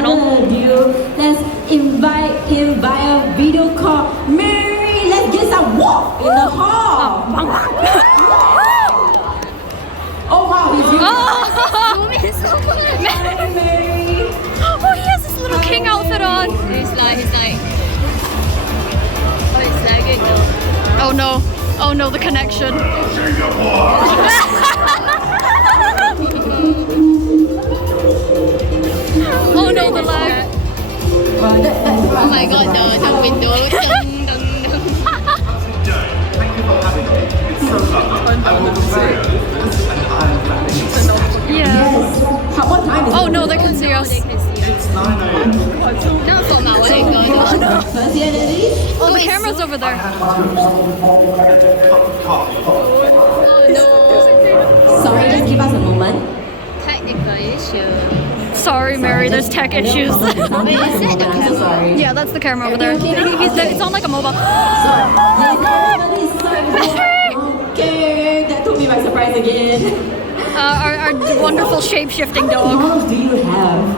channel. Let's invite him via video call. Mary, let's get some walk in the hall. Oh wow, he's Mary. Oh, he has this little king outfit on. He's like, oh, it's lagging now. Oh no. Oh no, the connection. Oh no, the lag. Oh my god, the window. Dun, dun, dun. Thank you for having me. It's so lovely. I will be very early for this, and I'm planning Yeah. What time is it? Oh no, they can see us. They can see us. It's 9 a.m. Not from our angle. First year, Daddy? Oh, the camera's over there. Cup of coffee. Oh no. Sorry, just give us a moment. Technical issue. Sorry, Mary, there's tech issues. Wait, is that the I'm so camera? sorry. Yeah, that's the camera over there. It's on like a mobile. Okay, that took me by surprise again. Our wonderful shape-shifting How many dog. models do you have?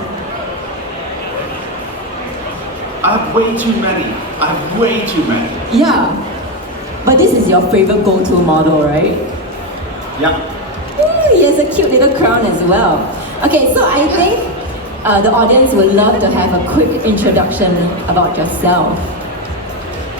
I have way too many. Yeah, but this is your favorite go-to model, right? Yeah. Ooh, he has a cute little crown as well. Okay, so I think the audience would love to have a quick introduction about yourself.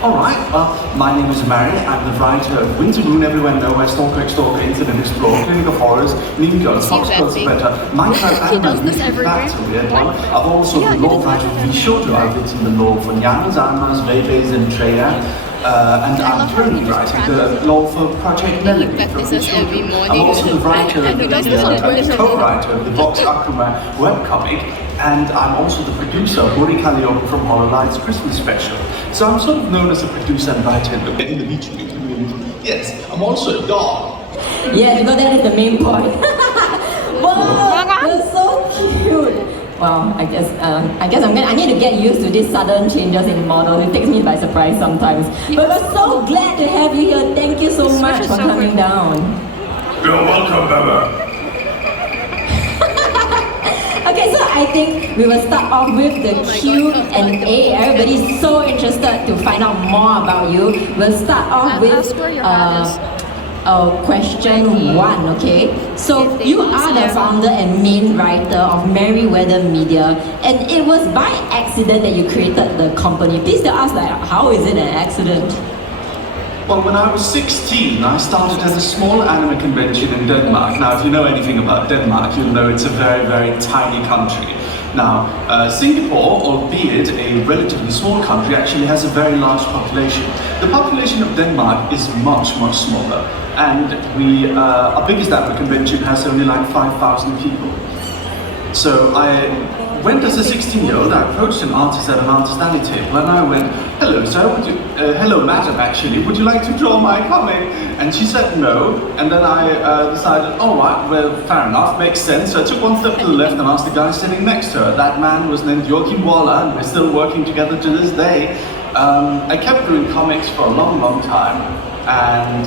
Alright, well, my name is Mary. I'm the writer of Winter Moon, Everywhere Nowhere, Stalker, Incident Explorer, Clinic of Horrors, Mean Girls, Fox Girls Better, Minecraft, He does this and every That's a week. weird one. I've also Yeah, the he law does writer that. of Vishoto. I've written the law for Nyanas, Almas, Bebes, and Treya. And I'm currently writing the law for Project Melody from practices Vishoto. every morning. I'm also the writer I do this on Twitter. co-writer of the Vox Akuma webcomic, and I'm also the producer of Uri Calliope from Horror Light's Christmas special. So I'm sort of known as a producer and writer in the VTuber community. Yes, I'm also a dog. Yeah, because that is the main point. Wow, you're so cute. Wow, I guess I need to get used to these sudden changes in models. It takes me by surprise sometimes. But we're so glad to have you here. Thank you so much is for so coming good. down. You're welcome, Baba. Okay, so I think we will start off with the Q&A. Everybody's so interested to find out more about you. We'll start off with Ask where your hat is. question 1, okay? So you are the founder and main writer of Merryweather Media, and it was by accident that you created the company. Please tell us, like, how is it an accident? Well, when I was 16, I started at a small anime convention in Denmark. Now, if you know anything about Denmark, you'll know it's a very, very tiny country. Now, Singapore, albeit a relatively small country, actually has a very large population. The population of Denmark is much, much smaller. And our biggest anime convention has only like 5,000 people. So I went as a 16-year-old, I approached an artist at an artist alley table, and I went, hello sir, hello madam actually, would you like to draw my comic? And she said no, and then I decided, all right, well, fair enough, makes sense. So I took one step to the left and asked the guy sitting next to her. That man was named Joachim Waller, and we're still working together to this day. I kept doing comics for a long, long time, and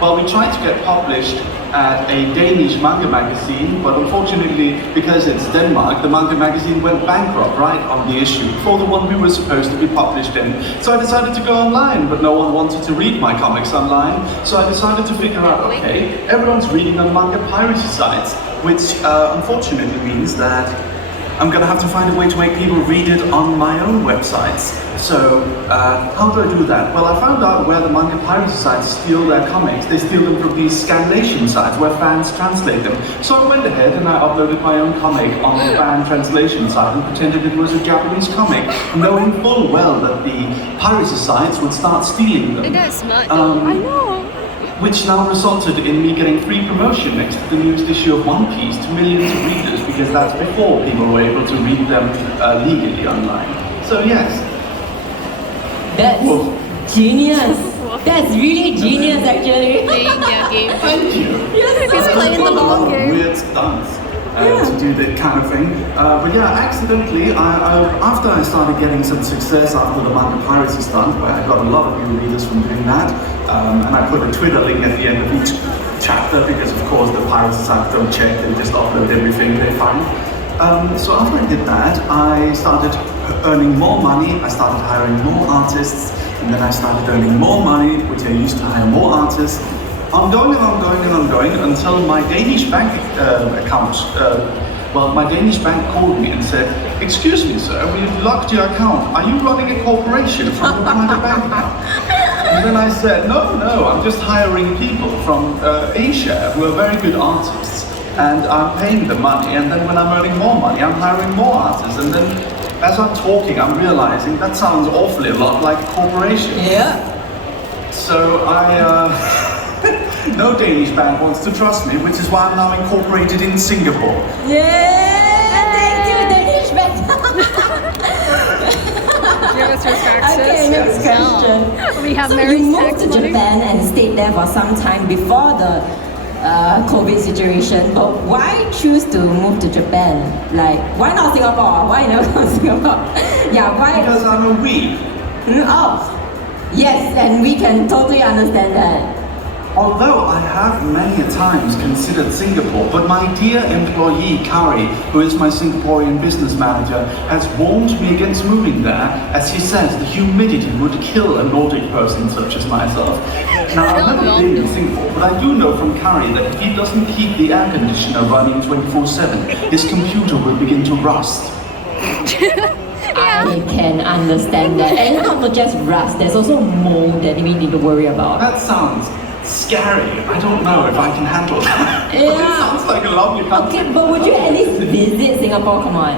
well, we tried to get published at a Danish manga magazine, but unfortunately, because it's Denmark, the manga magazine went bankrupt right on the issue before the one we were supposed to be published in. So I decided to go online, but no one wanted to read my comics online. So I decided to figure out, okay, everyone's reading on manga piracy sites, which unfortunately means that I'm gonna have to find a way to make people read it on my own websites. So how do I do that? Well, I found out where the manga piracy sites steal their comics. They steal them from these scanlation sites where fans translate them. So I went ahead and I uploaded my own comic on a fan translation site and pretended it was a Japanese comic, knowing full well that the piracy sites would start stealing them. That's smart though. I know. Which now resulted in me getting free promotion next to the newest issue of One Piece to millions of readers, because that's before people were able to read them legally online. So yes. That's genius. That's really genius, actually. Playing their game. Thank you. He's playing the long game. Weird stunts to do that kind of thing. But yeah, accidentally, after I started getting some success after the manga piracy stunt, where I got a lot of new readers from doing that, and I put a Twitter link at the end of each chapter, because of course the piracy sites don't check, they just upload everything they find. So after I did that, I started earning more money, I started hiring more artists, and then I started earning more money, which I used to hire more artists. I'm going and I'm going and I'm going until my Danish bank account, my Danish bank called me and said, "Excuse me, sir, we've locked your account. Are you running a corporation from your private bank account?" And then I said, no, I'm just hiring people from Asia who are very good artists. And I'm paying them money, and then when I'm earning more money, I'm hiring more artists. And then as I'm talking, I'm realizing that sounds awfully a lot like a corporation. Yeah. So no Danish bank wants to trust me, which is why I'm now incorporated in Singapore. Yeah, thank you, Danish bank. Give us your taxes. Okay, next question. We have So Mary's you moved tax to money. Japan and stayed there for some time before the COVID situation, but why choose to move to Japan? Like, why not Singapore? Why not Singapore? Yeah, why? Because I'm a weeb. Oh, yes, and we can totally understand that. Although I have many times considered Singapore, but my dear employee Kari, who is my Singaporean business manager, has warned me against moving there, as he says the humidity would kill a Nordic person such as myself. Now, I've never been in Singapore, but I do know from Kari that if he doesn't keep the air conditioner running 24/7, his computer will begin to rust. I can understand that. And not just rust, there's also mold that we need to worry about. That sounds scary. I don't know if I can handle that. But it Yeah. sounds like a lovely country. Okay, but would you at least visit Singapore? Come on.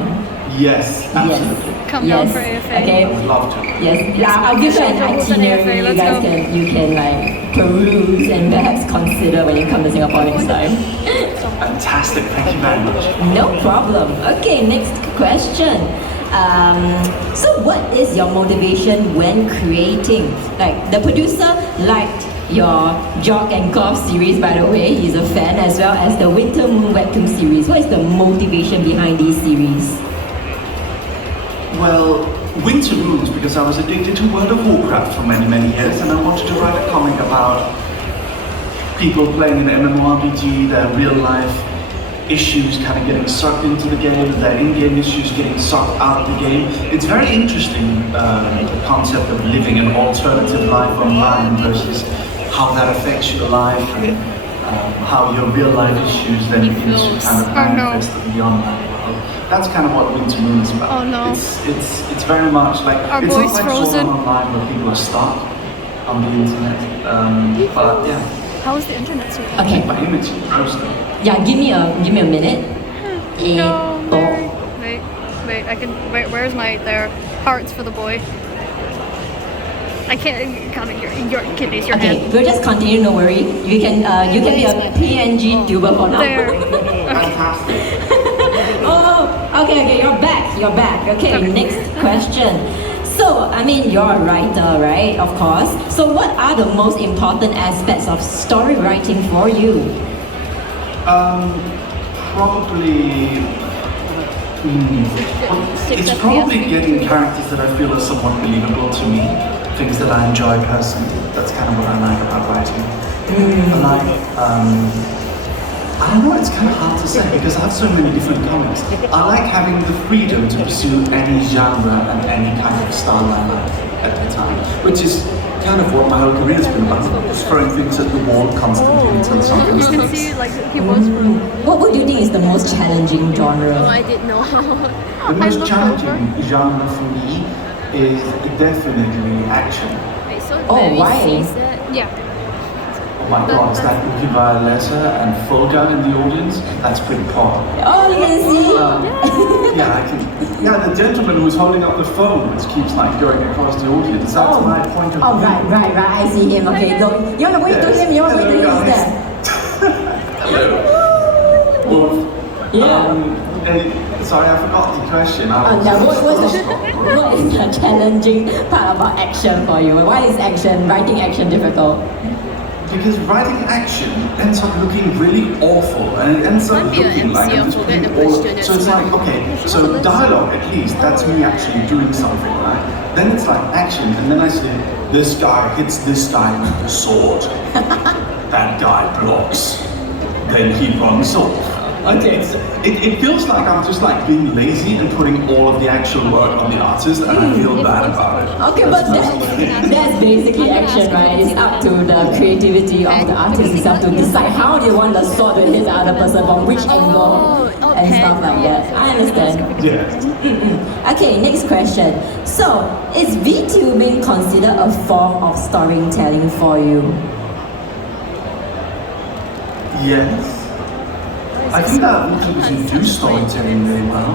Yes, absolutely. Come down for AFA. Okay. I would love to. Yes, yeah, I'll give you an Schedules and itinerary. AFA, You let's guys go. can like peruse and perhaps consider when you come to Singapore next time. Fantastic. Thank you very much. No problem. Okay, next question. So what is your motivation when creating? Like the producer liked your jog and golf series, by the way. He's a fan, as well as the Winter Moon webtoon series. What is the motivation behind these series? Well, Winter Moons, because I was addicted to World of Warcraft for many, many years, and I wanted to write a comic about people playing an MMORPG, their real life issues kind of getting sucked into the game, their in-game issues getting sucked out of the game. It's very interesting, the concept of living an alternative life online versus how that affects your life and how your real life issues then begin to kind of manifest in the online world. That's kind of what Winter Moon is about. Oh, no. It's very much like Our it's boy's not like frozen. Sword Art Online where people are stuck on the internet. But yeah, How is the internet so bad? Okay. my image is frozen. Yeah, give me a minute. No, Mary. Wait, I can. Where's my hearts for the boy? I can't. Comment your kidneys, your Okay, hand. we'll just continue. No worry. You can be a PNG tuber for now. There. Fantastic. Oh, okay, you're back. Okay, next question. So, I mean, you're a writer, right? Of course. So, what are the most important aspects of story writing for you? Probably. It's probably getting characters that I feel are somewhat believable to me, things that I enjoy personally. That's kind of what I like about writing. I don't know, it's kind of hard to say because I have so many different comics. I like having the freedom to pursue any genre and any kind of style I like at the time, which is kind of what my whole career has been about, just throwing things at the wall constantly until something You can sticks. see, like, he was from. What do you think is the most challenging genre? Oh, I didn't know. The most looked challenging genre for me is definitely action. I saw Oh, Mary why? says that. Yeah. Oh my god, is that Uki Violetta and Fulga in the audience? That's pretty cool. Oh, you can see. Yeah, I can. Yeah, the gentleman who's holding up the phone, which keeps like going across the audience. That's my point of view. Oh, right. I see him. Okay, go. You wanna wait to him? You wanna wait to him? He's there. Hello. Wolf. Yeah. Sorry, I forgot the question. Now, what is the challenging part about action for you? Why is writing action difficult? Because writing action ends up looking really awful, and it ends up Might be an looking like MC, I'm I just forget putting the all. question, So it's that's like, okay, so dialogue at least, that's me actually doing something, right? Then it's like action, and then I say, this guy hits this guy with the sword. That guy blocks. Then he runs off. Okay. It feels like I'm just like being lazy and putting all of the actual work on the artist, and I feel bad about it. Okay, but that's basically action, right? It's up to the creativity of the artist itself to decide how they want the sword to hit the other person from which angle and stuff like that. I understand. Yeah. Okay, next question. So, is VTubing considered a form of storytelling for you? Yes. I think that YouTubers who do storytelling very well.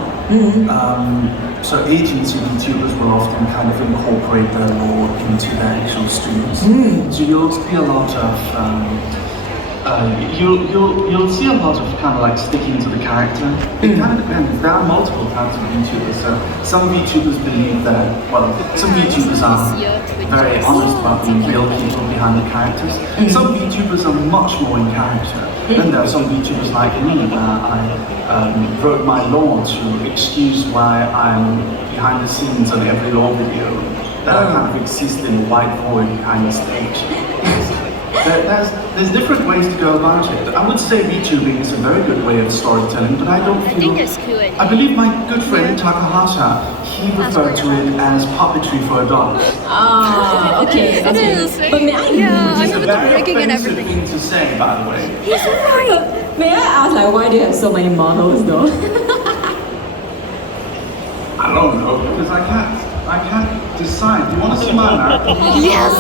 So agency YouTubers will often kind of incorporate their lore into their actual streams. So you'll see a lot of you'll see a lot of kind of like sticking to the character. It kind of depends. There are multiple types of YouTubers. So some VTubers believe that, well, some VTubers are very honest about being real people behind the characters. Some VTubers are much more in character. Then there are some VTubers like me where I wrote my lore to excuse why I'm behind the scenes on every lore video, that I kind of exist in a white void behind the stage. There's different ways to go about it. I would say VTubing is a very good way of storytelling, but I don't feel... I think it's cool. I believe my good friend Takahata, he referred to it as puppetry for adults. Ah, okay. It is. But may I Yeah, It's I a know the very rigging and offensive everything. thing to say, by the way. He's right. May I ask, like, why do you have so many models, though? I don't know, because I can't decide. Do you want to see my map? Yes.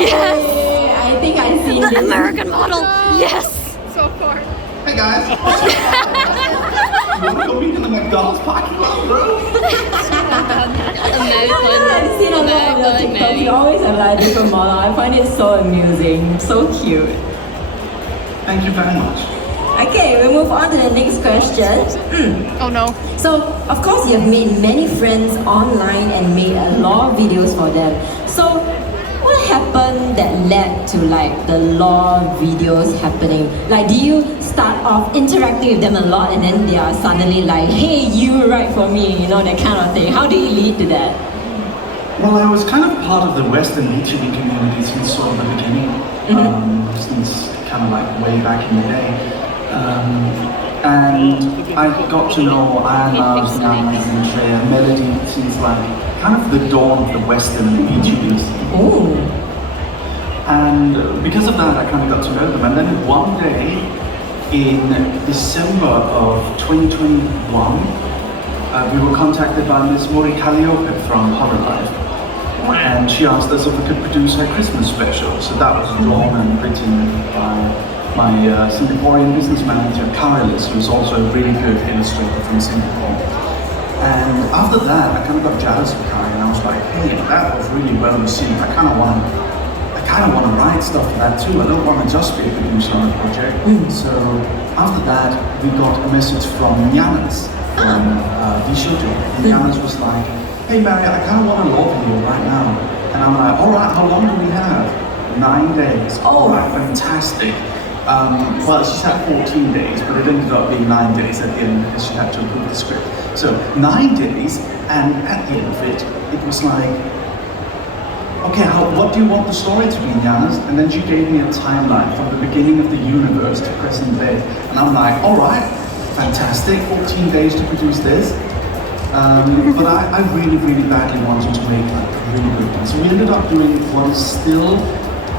Yes. I think I've seen The this. American model. Yes. So far. Hey guys. You want to go meet in the McDonald's parking lot, bro? I've seen a lot of your TikToks. You always have like different models. I find it so amusing, so cute. Thank you very much. Okay, we move on to the next question. Oh no. So, of course, you have made many friends online and made a lot of videos for them. So, what happened that led to like the lore videos happening? Like, do you start off interacting with them a lot and then they are suddenly like, hey, you write for me, you know, that kind of thing? How do you lead to that? Well, I was kind of part of the Western YouTubing community since sort of the beginning, since kind of like way back in the day. And I got to know lmao, and Melody since like kind of the dawn of the Western YouTubers. Oh. And because of that, I kind of got to know them. And then one day in December of 2021, we were contacted by Miss Mori Calliope from Horror Life. And she asked us if we could produce her Christmas special. So that was drawn and written by my Singaporean business manager, Karilis, who's also a really good illustrator from Singapore. And after that, I kind of got jealous of Kari, and I was like, hey, that was really well received. I kind of want to write stuff for that too. I don't want to just be a producer on a project. So after that, we got a message from Nyanas from Vishojo. Nyanas was like, hey Mary, I kind of want a lore video right now. And I'm like, all right, how long do we have? 9 days. All right, fantastic. Well, she had 14 days, but it ended up being 9 days at the end because she had to approve the script. So 9 days, and at the end of it, it was like, okay, what do you want the story to be, Nyanas? And then she gave me a timeline from the beginning of the universe to present day. And I'm like, all right, fantastic, 14 days to produce this. But I really, really badly wanted to make like a really good one. So we ended up doing what is still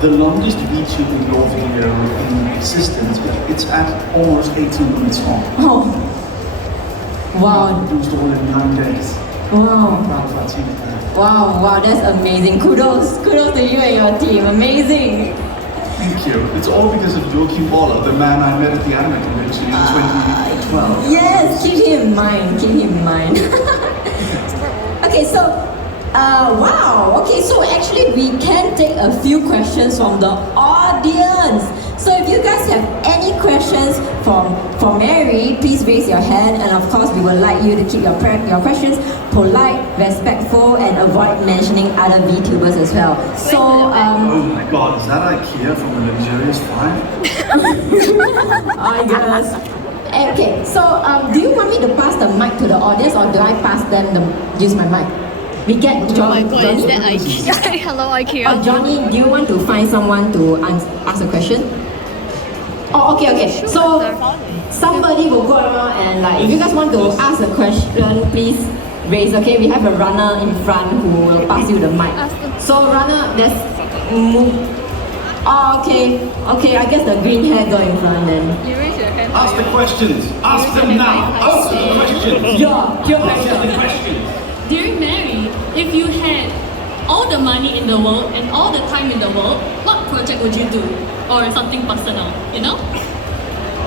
the longest VTubing lore video in existence. It's at almost 18 minutes long. Oh. Wow. Produced all in 9 days. Wow. Proud of our team. Wow, that's amazing. Kudos to you and your team. Amazing. Thank you. It's all because of Joachim Waller, the man I met at the anime convention in 2012. Yes, keep him in mind. Okay, so wow. Okay, so actually we can take a few questions from the audience. So if you guys have any questions for Mary, please raise your hand, and of course we would like you to keep your questions polite, respectful, and avoid mentioning other VTubers as well. So oh my god, is that IKEA from the Luxurious 5? I guess. Okay, so do you want me to pass the mic to the audience, or do I pass them use my mic? We get Johnny. Oh my god, is that IKEA? Hello, IKEA. Johnny, do you want to find someone to ask a question? Oh, okay. So somebody will go around and like, if you guys want to ask a question, please raise. Okay, we have a runner in front who will pass you the mic. So runner, let's move. Oh, okay. I guess the green hair girl in front then. You raise your hand. Ask the questions. Ask them now. Ask the questions. Your Ask the question. questions. Dear Mary, if you had all the money in the world and all the time in the world, what project would you do? Or something personal, you know?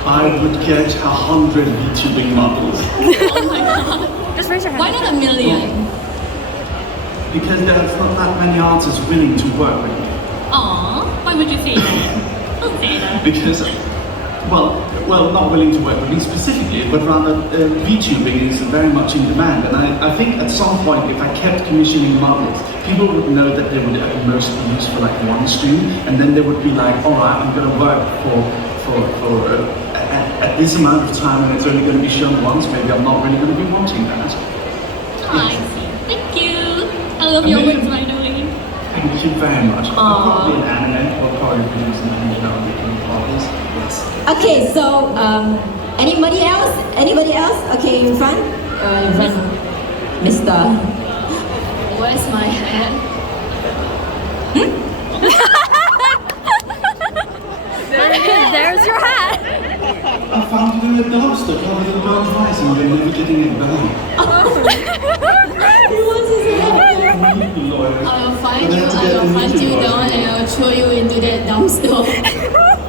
I would get 100 VTubing models Oh my god. Just raise your hand. Why not 1 million? because there's not that many artists willing to work with me. Aww, why would you say that? Don't say that. Because, well, not willing to work with me specifically, but rather VTubing is very much in demand. And I think at some point, if I kept commissioning models, people would know that they would at most be used for like one stream, and then they would be like, all right, I'm going to work at this amount of time, and it's only going to be shown once. Maybe I'm not really going to be watching that. Oh, I see. Thank you. I love your words, by the way. Thank you very much. Probably an anime, or probably doing something about different models. Yes. Okay, so anybody else? Anybody else? Okay, in front. Mr. Where's my hat? There's your hat. I found it in a dumpster covered in burnt rice, and we're never getting it back. I will find you down and I will throw you into that dumpster.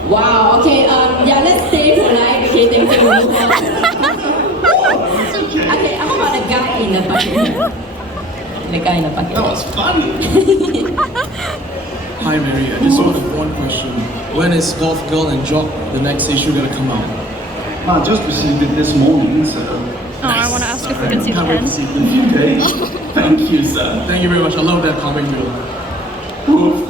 Wow. Okay. Yeah. Let's stay polite. Okay. Thank you. Okay. How about the guy in the bucket? The guy in the bucket. That was funny. Hi Mary, I just have one question. When is Golf Girl and Jock, the next issue, gonna come out? I just received it this morning, so. Oh, I want to ask if we can see the Can't wait to pen. see them. Okay. Thank you, sir. Thank you very much, I love that comic book. Oof.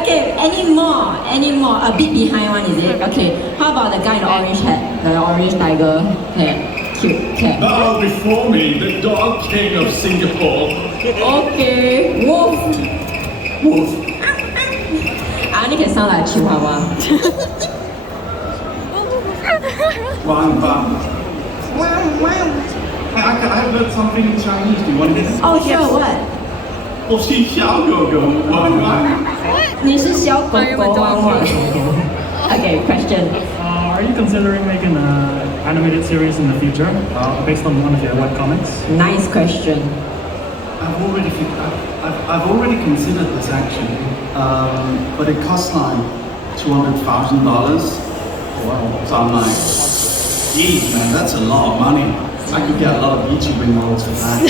Okay. Any more? A bit behind one, is it? Okay. How about the guy in the orange hat, the orange tiger hat, cute cat? Bow before me, the dog king of Singapore. Okay. Woof. Woof. I only can sound like a chihuahua. Bang, bang. Hey, I learned something in Chinese. Do you want to hear? Oh, sure. What? 我是小狗狗，汪汪。你是小狗狗汪汪。Okay. Question. Are you considering making an animated series in the future based on one of your webcomics? Nice question. I've already considered this actually, but it costs like $200,000. Wow. So I'm like, geez, man, that's a lot of money. I could get a lot of YouTubing models for that.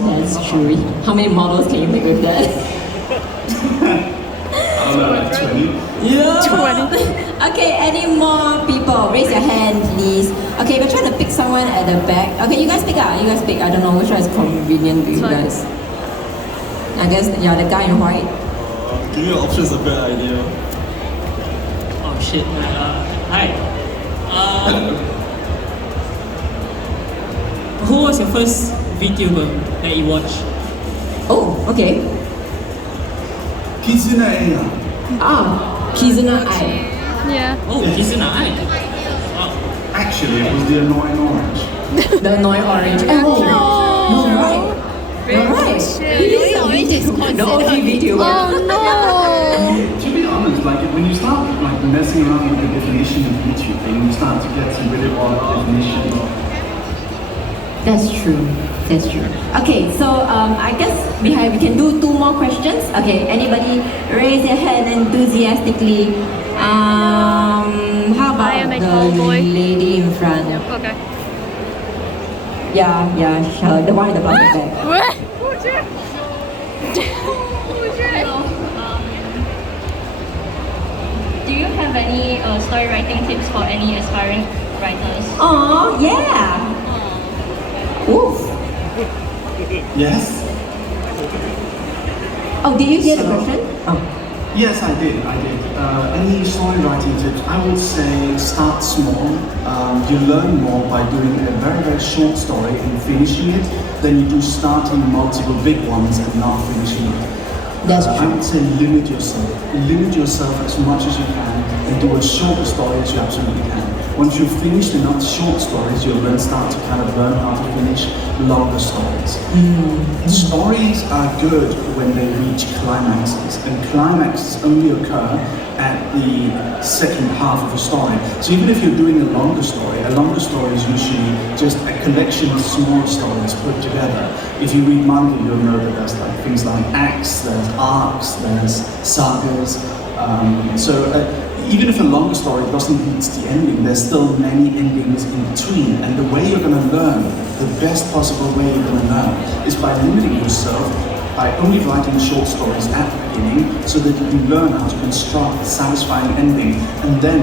That's true. How many models can you make with that? I don't know, like 20. Yeah. Okay, any more people? Raise your hand, please. Okay, we're trying to pick someone at the back. Okay, you guys pick up. You guys pick. I don't know which one is convenient to you fine. guys. I guess, yeah, the guy in white. Giving options a bad idea. Oh shit. Hi. Who was your first VTuber that you watched? Oh, okay. Kizuna Eya. Ah, Kizuna Eye. Yeah. Oh, Kizuna Eye. Actually, it was the annoying orange. The annoying orange. Oh, you're right. You're right. He is the OG VTuber. Oh no. To be honest, like when you start like messing around with the definition of YouTube thing, you start to get some really odd definitions. That's true. That's true. Okay, so I guess we can do 2 more questions. Okay, anybody raise your hand enthusiastically. How about I am a the tall boy. lady in front? Okay. Yeah, sure. The one with the plastic bag. What? Do you have any story writing tips for any aspiring writers? Oh, yeah. Oof. Yes. Oh, did you hear the So- question? Oh. Yes, I did. Any story writing tips? I would say start small. You learn more by doing a very, very short story and finishing it than you do starting multiple big ones and not finishing it. That's I true. would say limit yourself. Limit yourself as much as you can. and do as short a story as you absolutely can. Once you've finished enough short stories, you'll then start to kind of learn how to finish longer stories. Stories are good when they reach climaxes, and climaxes only occur at the second half of a story. So even if you're doing a longer story is usually just a collection of small stories put together. If you read manga, you'll know that there's like things like acts, there's arcs, there's sagas. Even if a longer story doesn't reach the ending, there's still many endings in between. And the way you're going to learn, the best possible way you're going to learn, is by limiting yourself, by only writing short stories at the beginning, so that you can learn how to construct a satisfying ending. And then,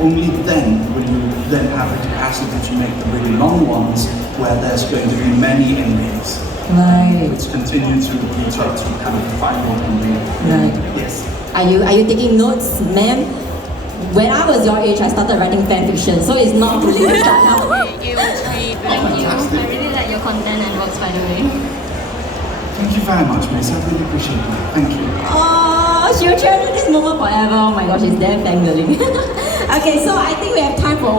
only then, will you then have the capacity to make the really long ones, where there's going to be many endings. Right. Which continue to try to kind of find more ending. Right. Yes. Are you taking notes, ma'am? When I was your age, I started writing fan fiction, so it's not too late to start now. You three, thank you. I really like your content and works, by the way. Thank you very much, Miss. I really appreciate it. Thank you. Oh, she'll cherish this moment forever. Oh my gosh, it's damn fangirling. Okay, so I think we have time for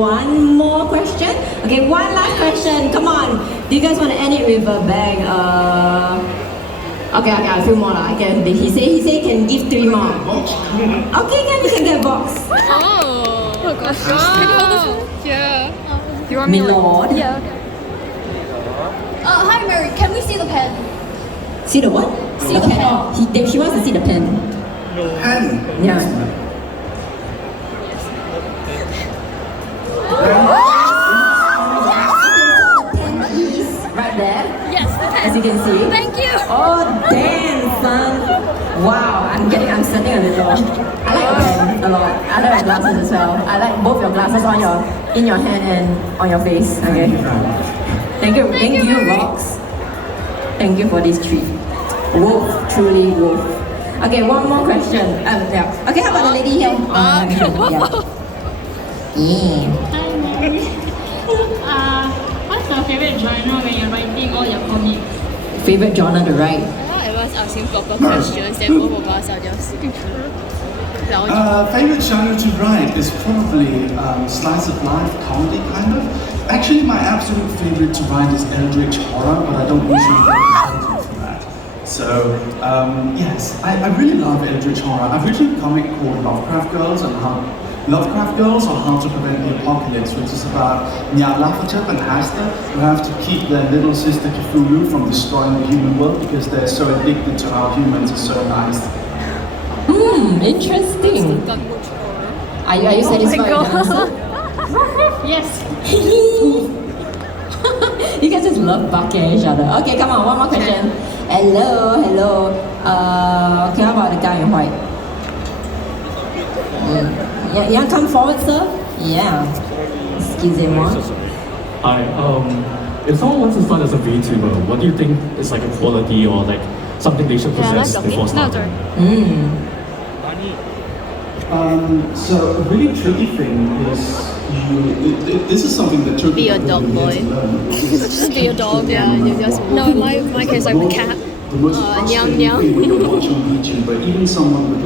one more question. Okay, one last question. Come on. Do you guys want to end it with a bang? Okay, a few more. He say he can give 3 more. Okay, we can get a box. Oh gosh. Can you hold this one? Yeah. Do you want me to Milord. Yeah, okay. Hi Mary, can we see the pen? See the what? See the pen. Oh, she wants to see the pen. Pen. Yeah. Right there, Yes, the pen. as you can see. Thank you. Oh damn, son! Wow, I'm sweating a little. I like your pen a lot. I like your glasses as well. I like both your glasses in your hand and on your face. Okay. Thank you, Rox. Thank you for this treat. Wolf, truly wolf. Okay, one more question. Yeah. Okay, how about the lady here? Yeah. Hi Mary. What's your favorite genre when you're writing all your comics? Favorite genre to write? I was asking proper questions, then both of us are just lounging. Favorite genre to write is probably slice of life, comedy kind of. Actually, my absolute favorite to write is eldritch horror, but I don't usually get the for that. So, yes, I really love eldritch horror. I've written a comic called Lovecraft Girls or How to Prevent the Apocalypse, which is about Nyarlathotep and Hasta, who have to keep their little sister Cthulhu from destroying the human world because they're so addicted to how humans are so nice. Interesting. Are you satisfied with the answer? Yes. You guys just love barking at each other. Okay, come on, one more question. Hello. Okay, how about the guy in white? Yeah, you want to come forward, sir? Yeah. Excusez-moi. Hi, if someone wants to start as a VTuber, what do you think is like a quality or like something they should possess before starting? So a really tricky thing is this is something that Be a dog boy. Just be a dog. Yeah, you just No, in my case, I'm a cat. The most Nyang frustrating nyang. thing when you're watching VTuber, even someone with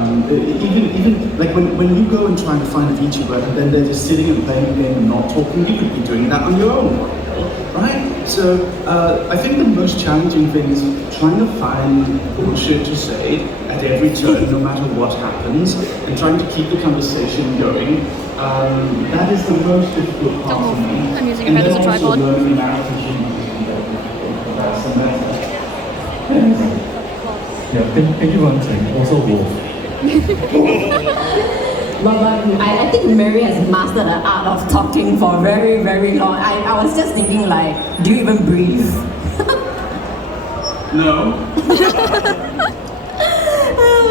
even like when you go and try to find a VTuber and then they're just sitting and playing a game and not talking, you could be doing that on your own, right? So I think the most challenging thing is trying to find bullshit to say at every turn, no matter what happens, and trying to keep the conversation going. That is the most difficult part for me. I'm using your head as a tripod. Learning narrative. Yeah, thank you for answering. Also wolf. But I think Mary has mastered the art of talking for very, very long. I was just thinking like, do you even breathe? No.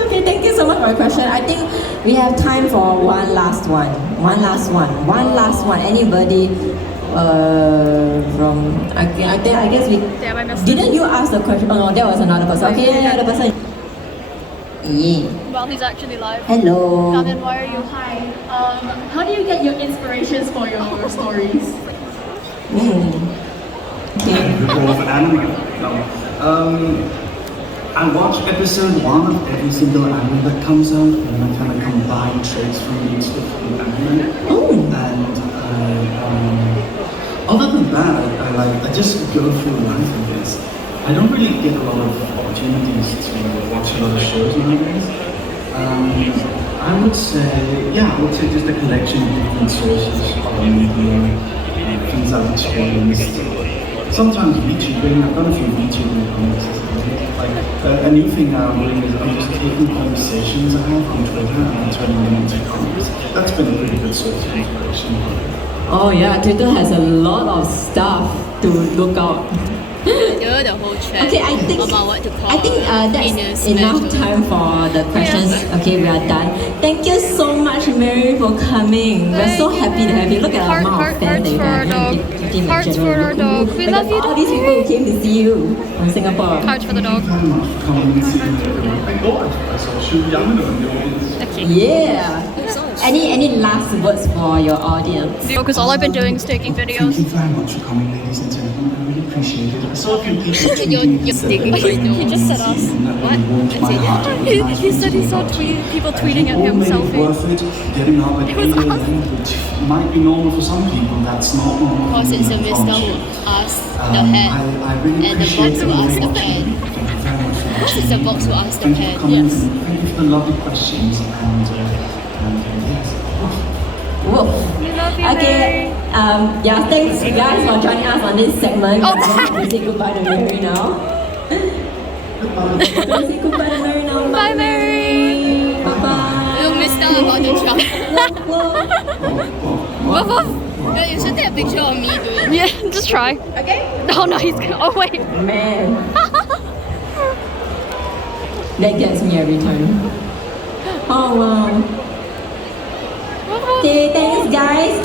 Okay, thank you so much for your question. I think we have time for one last one. Anybody from I guess we Damn, I missed didn't you ask the question? Oh no, that was another person. Okay, yeah, the person. Yeah. Well, he's actually live. Hello. Now then, why are you? Hi. How do you get your inspirations for your stories? Okay. Of an anime. No. I watch episode 1 of every single anime that comes out, and I kind of combine traits from each different anime. And other than that, I just go through life, I guess. I don't really get a lot of opportunities to watch a lot of shows nowadays. I would say just a collection of different sources of media, things I've experienced. Sometimes VTubing, I've done a few VTubing comments. Like a new thing now I'm doing is I'm just taking conversations I have on Twitter and turning them into comments. That's been a pretty good source of inspiration. Oh yeah, Twitter has a lot of stuff to look out. The whole chat Okay, I think about what to call that's enough time for the questions. Okay, we are done. Thank you so much, Mary, for coming. We're so happy to have you. Look at our amount of fans that you have. Hearts for our dog. We love you, all these people who came to see you from Singapore. Hearts for the dog. Thank you very much for coming and seeing me. I saw Shu Yamano in the audience. Okay. Yeah. Any last words for your audience? Because all I've been doing is taking Thank videos. you very much for coming, ladies and gentlemen. I really appreciate it. I saw a few people tweeting. You're sticking to it. He just said us. What? He said he saw people tweeting at him selfies. Worth it, getting up at 8 a.m., which might be normal for some people. That's not normal. Because it's a mysta who asked the head, I really and the appreciate box who asked the it. head. Thank you very much for This is the box who asked the Thank you head. for coming. Yes. Thank you for the lovely questions and yes. Whoa. We love you, Okay. Yeah, thanks guys for joining us on this segment. Oh. We're going to say goodbye to Mary now. Goodbye. Say goodbye to Mary now. Bye, Mary. Bye-bye. You missed out about the truck. Woof, woof. No, you should take a picture of me doing it. Yeah, just try. Okay. Oh no, he's gonna. Oh wait. Man. That gets me every time. Oh wow. Okay, thanks guys.